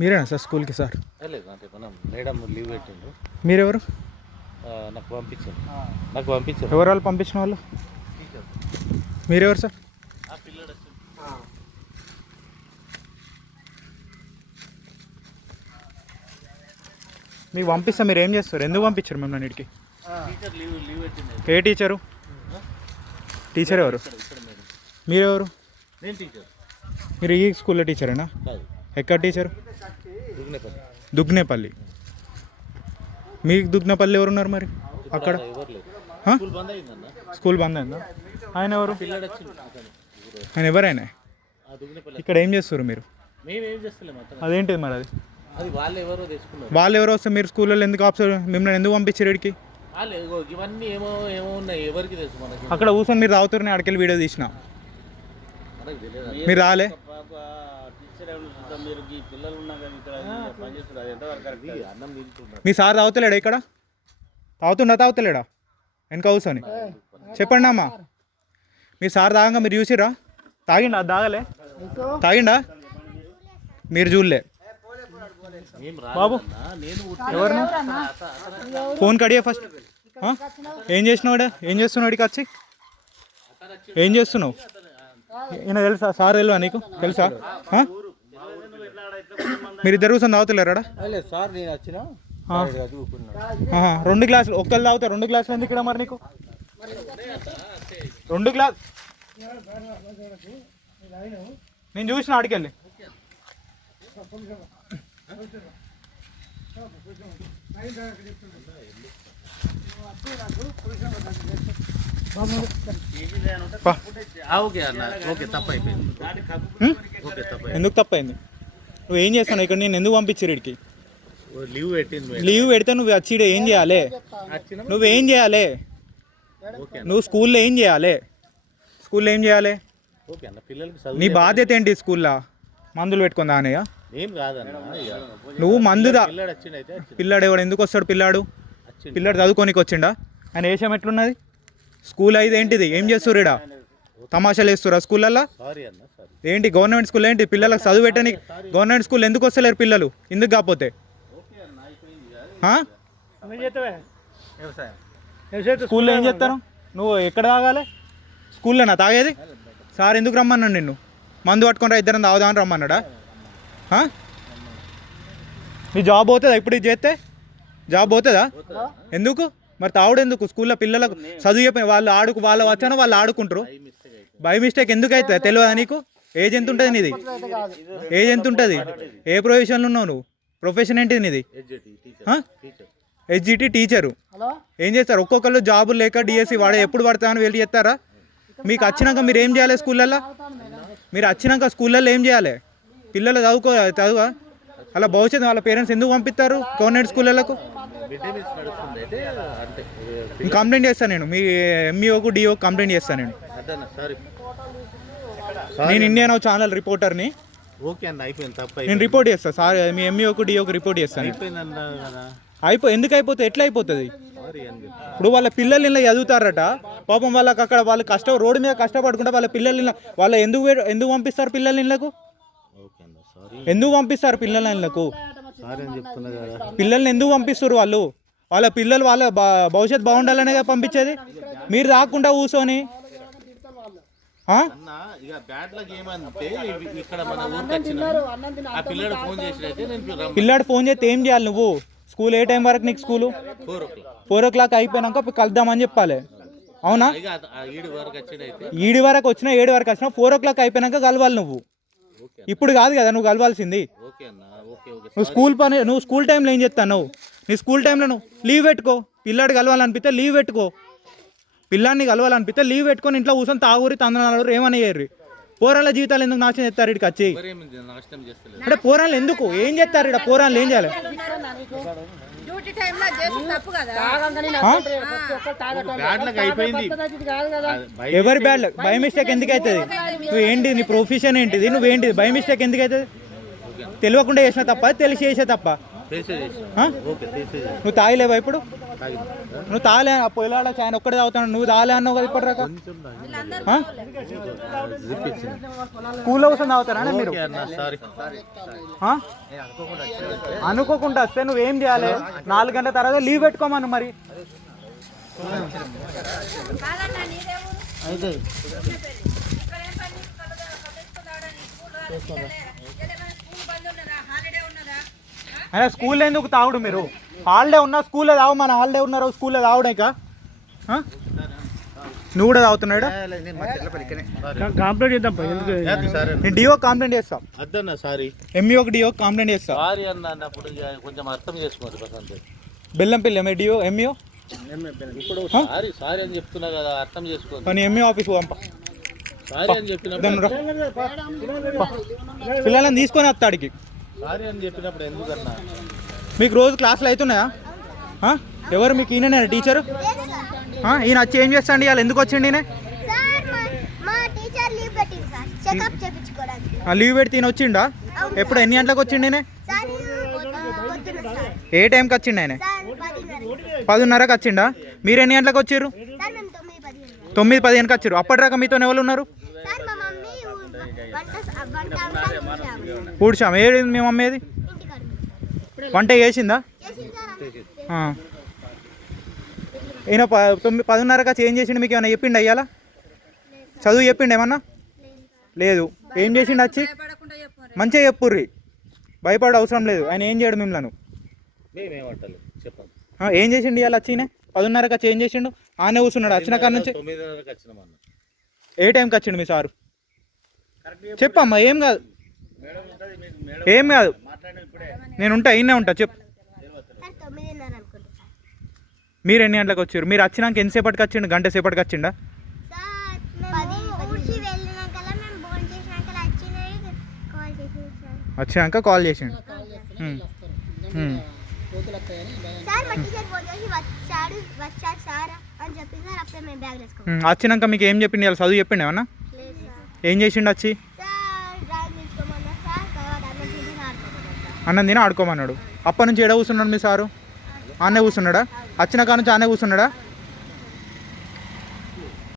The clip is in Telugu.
మీరేనా సార్ స్కూల్కి సార్? లేదు అంటే మనం మేడం లీవ్ పెట్టిండు. మీరెవరు? నాకు పంపించారు. ఎవరు వాళ్ళు పంపించిన వాళ్ళు? మీరెవరు సార్? ఆ పిల్లడు వచ్చిండు. మీకు పంపిస్తా, మీరు ఏం చేస్తారు? ఎందుకు పంపించారు మిమ్మల్ని ఇంటికి? టీచర్ లీవ్ పెట్టిండు. ఏ టీచరు? టీచర్ ఎవరు? ఇక్కడ మేడం. మీరెవరు? నేను టీచర్ మీరు ఈ స్కూల్లో టీచరేనా? కాదు, ఎక్కడ టీచరు? దుగ్నేపల్లి. దుగ్నేపల్లి. మీకు దుగ్నేపల్లి ఎవరున్నారు మరి అక్కడ? ఎవరు లేదు. ఆ? స్కూల్ బంద్ అయిందన్న. స్కూల్ బంద్ అయిందా? ఆయన ఎవరు? పిల్లడు వచ్చిండు అతను. ఆయన ఎవరైనా? ఆ దుగ్నేపల్లి. ఇక్కడ ఏం చేస్తారు మీరు? మేమేం చేస్తలేము అతను. అదేంటిది మరి అది? అది వాళ్ళు ఎవరో తెచ్చుకున్నారు. వాళ్ళు ఎవరో వస్తే మీరు స్కూల్లో ఎందుకు ఆప్షన్, మిమ్మల్ని ఎందుకు పంపించారు ఇక్కడికి? వాళ్ళు ఇవన్నీ ఏమో ఏమో ఉన్నాయి, ఎవరికి తెలుసు మనకి. అక్కడ కూర్చొని మీరు తాగుతారని అక్కడికి వీడియో తీసిన మనకి తెలియదు. మీరు రాలే? మీరు ఈ పిల్లలు ఉన్నా కానీ ఇక్కడ పనిచేస్తున్నారు, అది ఎంతవరకు కరెక్ట్? అన్నం నిలుచున్నారు. మీ సార్ తాగుతలేడా ఇక్కడ? తాగుతలేడా వెనక కూర్చొని? చెప్పండి అమ్మా, మీ సార్ తాగంగా మీరు చూసిరా? తాగిండా? తాగలే? తాగిండా? మీరు చూడలే? బాబు ఎవరు? Phone Kadiya first. ఏం చేస్తున్నాడు? ఏం చేస్తున్నాడు ఇక్కడికి వచ్చి? ఏం చేస్తున్నావు? ఈయన తెలుసా? సార్ తెలుసా నీకు? తెలుసా? మీరు ఇద్దరు కూర్చొని తాగుతలేరాడా? సార్ నేను వచ్చిన 2 గ్లాసులు ఒక్కళ్ళు తాగుతా. 2 గ్లాసులు ఎందుకు ఇక్కడ మరి నీకు? 2 గ్లాస్ నేను చూసిన ఆడికెళ్ళి. ఎందుకు తప్పైంది? నువ్వు ఏం చేస్తాను ఇక్కడ? నేను ఎందుకు పంపించారు ఇక్కడికి? లీవ్ పెడితే నువ్వు వచ్చి ఏం చేయాలి? నువ్వేం చేయాలి? నువ్వు స్కూల్లో ఏం చేయాలి? స్కూల్లో ఏం చేయాలి? నీ బాధ్యత ఏంటి? స్కూల్లో మందులు పెట్టుకుందా అనయ్య? నువ్వు మందుదా? పిల్లాడు ఎవడు? ఎందుకు వస్తాడు పిల్లాడు? పిల్లాడు చదువుకోనికి వచ్చిండా? ఆయన వేషం ఎట్లున్నది? స్కూల్ అయితే ఏంటిది? ఏం చేస్తారు ఇక్కడ? తమాషాలు వేస్తురా స్కూళ్ళల్లో? ఏంటి గవర్నమెంట్ స్కూల్ ఏంటి? పిల్లలకు చదువు పెట్టని గవర్నమెంట్ స్కూల్ ఎందుకు వస్తలేరు పిల్లలు? ఎందుకు కాకపోతే? స్కూల్లో ఏం చేస్తారు? నువ్వు ఎక్కడ తాగాలి? స్కూల్లోనా తాగేది? సార్ ఎందుకు రమ్మన్నాడు నిన్ను? మందు పట్టుకుంటా ఇద్దరం తాగుదామని రమ్మన్నాడా? నీ జాబ్ పోతుందా ఇప్పుడు ఇది చేస్తే? జాబ్ పోతుందా? ఎందుకు మరి తాగుడు ఎందుకు? స్కూల్లో పిల్లలకు చదువు చెప్పిన వాళ్ళు వాళ్ళు వచ్చానో వాళ్ళు ఆడుకుంటారు. బై మిస్టేక్ ఎందుకు అవుతుంది? తెలియదా నీకు? ఏజ్ ఎంత ఉంటుంది నీది? ఏజ్ ఎంత ఉంటుంది? ఏ ప్రొఫెషన్లో ఉన్నావు నువ్వు? ప్రొఫెషన్ ఏంటిది నీది? HGT teacher. ఏం చేస్తారు? ఒక్కొక్కళ్ళు జాబులు లేక డిఎస్సి వాడే ఎప్పుడు పడతామని వెళ్ళి చేస్తారా? మీకు వచ్చినాక మీరు ఏం చేయాలి? స్కూళ్ళల్లో మీరు వచ్చినాక స్కూళ్ళల్లో ఏం చేయాలి? పిల్లలు చదువు అలా భవిష్యత్తు వాళ్ళ పేరెంట్స్ ఎందుకు పంపిస్తారు గవర్నమెంట్ స్కూళ్ళకు? కంప్లైంట్ చేస్తాను నేను. మీ ఎంఈఓకు డిఓకు కంప్లైంట్ చేస్తాను నేను. నేను ఇండియన్ ఛానల్ రిపోర్టర్ని. నేను రిపోర్ట్ చేస్తాను సార్. మీ ఎంఈఓకు డిఓకు రిపోర్ట్ చేస్తాను. ఎందుకు అయిపోతుంది? ఎట్లా అయిపోతుంది? ఇప్పుడు వాళ్ళ పిల్లలు ఇలా చదువుతారట పాపం. వాళ్ళకి అక్కడ వాళ్ళు రోడ్డు మీద కష్టపడుకుంటే వాళ్ళ పిల్లలు వాళ్ళ ఎందుకు పంపిస్తారు? పిల్లల ఇళ్ళకు ఎందుకు పంపిస్తారు? పిల్లల ఇళ్ళకు పిల్లల్ని ఎందుకు పంపిస్తారు? వాళ్ళ పిల్లలు వాళ్ళ భవిష్యత్తు బాగుండాలనే పంపించేది. మీరు రాకుండా కూర్చొని పిల్లాడు ఫోన్ చేస్తే ఏం చేయాలి నువ్వు? స్కూల్ ఏ టైం వరకు నీకు? స్కూలు 4 o'clock అయిపోయినాక కలుద్దామని చెప్పాలి. అవునా? 7 వరకు వచ్చినా 7 వరకు వచ్చినా 4 o'clock అయిపోయినాక కలవాలి నువ్వు. ఇప్పుడు కాదు కదా నువ్వు కలవాల్సింది. నువ్వు స్కూల్ టైంలో ఏం చేస్తాను? నీ స్కూల్ టైంలో నువ్వు లీవ్ పెట్టుకో. పిల్లాడు కలవాలనిపిస్తే లీవ్ పెట్టుకో. పిల్లాడిని కలవాలనిపిస్తే లీవ్ పెట్టుకొని ఇంట్లో కూర్చొని తాగురి తందనాలు ఏమని చేయరు. పోరాళ్ళ జీవితాలు ఎందుకు నాశనం చేస్తారు ఇక్కడికి వచ్చి? అంటే పోరాళ్ళు ఎందుకు ఏం చేస్తారు ఇక్కడ? పోరాళ్ళు ఏం చేయాలి? ఎవరి బ్యాడ్ బై మిస్టేక్ ఎందుకు అవుతుంది? నువ్వు ఏంటి? నీ ప్రొఫెషన్ ఏంటిది? నువ్వేంటిది? బై మిస్టేక్ ఎందుకు అవుతుంది? తెలియకుండా చేసిన తప్ప తెలిసి చేసే తప్ప? ఆ? నువ్వు తాగలేవా ఇప్పుడు? నువ్వు తాగలే, ఆ పొలాడ ఆయన ఒక్కడే తాగుతాను, నువ్వు తాగలే అన్నావు కదా ఇప్పటి రాక. స్కూల్లో కోసం తాగుతారా మీరు? ఆ? అనుకోకుండా వస్తే నువ్వేం చేయాలి? 4 గంటల తర్వాత లీవ్ పెట్టుకోమను మరి. అయినా స్కూల్లో ఎందుకు తాగుడు మీరు? హాలిడే ఉన్నా స్కూల్లో తాగు, మన హాలిడే ఉన్నారు స్కూల్లో తాగుడాక. నువ్వు కూడా తాగుతున్నాడు? కంప్లైంట్ చేద్దాం నేను డిఓ కంప్లైంట్ చేస్తా. అద్దన్న సారీ, ఎంఈఓకి డిఓ కంప్లైంట్ చేస్తా. సారీ అన్న అన్నప్పుడు కొంచెం అర్థం చేసుకోండి ప్రశాంత్. బెల్లంపల్లి డిఓ ఎంఈఓ ఇప్పుడు సారీ సారీ అని చెప్తున్నా కదా, అర్థం చేసుకోండి. కానీ ఎంఈఓ ఆఫీస్ పంప, సారీ అని చెప్పినప్పుడు పిల్లలని తీసుకొని వస్తాడికి. సారీ అని చెప్పినప్పుడు ఎందుకన్నా? మీకు రోజు క్లాసులు అవుతున్నాయా? ఎవరు మీకు? ఈయన టీచరు? ఈయన వచ్చి ఏం చేస్తాండి? ఇవాళ ఎందుకు వచ్చిండి? ఈయన లీవ్ పెట్టి ఈయన వచ్చిండా? ఎప్పుడు ఎన్ని గంటలకు వచ్చిండి? ఈయన ఏ టైంకి వచ్చిండు? ఆయన 10:30కి వచ్చిండా? మీరు ఎన్ని గంటలకు వచ్చారు? 9:15కి వచ్చారు. అప్పటిదాకా మీతో ఎవరు ఉన్నారు? పూడ్చాం. ఏది మీ మమ్మీ? ఏది వంట చేసిందా? ఈయన 10:30కి వచ్చి ఏం చేసిండు? మీకు ఏమైనా చెప్పిండు? అయ్యాలా చదువు చెప్పిండు ఏమన్నా? లేదు. ఏం చేసిండు వచ్చి? మంచిగా చెప్పుర్రి, భయపడే అవసరం లేదు. ఆయన ఏం చేయడు మిమ్మల్ని. ఏం చేసిండు ఇవాళ వచ్చి? 10:30కి వచ్చి ఏం చేసిండు? ఆనే కూర్చున్నాడు వచ్చిన కాడ నుంచి. ఏ టైంకి వచ్చిండు మీ సారు? చెప్పమ్మా. ఏం కాదు, ఏం కాదు, నేను ఉంటా, ఈయనే ఉంటా. చెప్పు. మీరు ఎన్ని గంటలకు వచ్చారు? మీరు వచ్చినాక ఎంతసేపటికి వచ్చిండు? గంట సేపటికి వచ్చిండా? వచ్చినాక కాల్ చేసిండు. వచ్చినాక మీకు ఏం చెప్పిండు? ఇలా చదువు చెప్పిండు ఏమన్నా? ఏం చేసిండు వచ్చి? అన్నం తిని ఆడుకోమన్నాడు. అప్పటి నుంచి ఏడ కూర్చున్నాడు మీ సారు? ఆనే కూర్చున్నాడా? వచ్చిన కాడ నుంచి ఆనే కూర్చున్నాడా?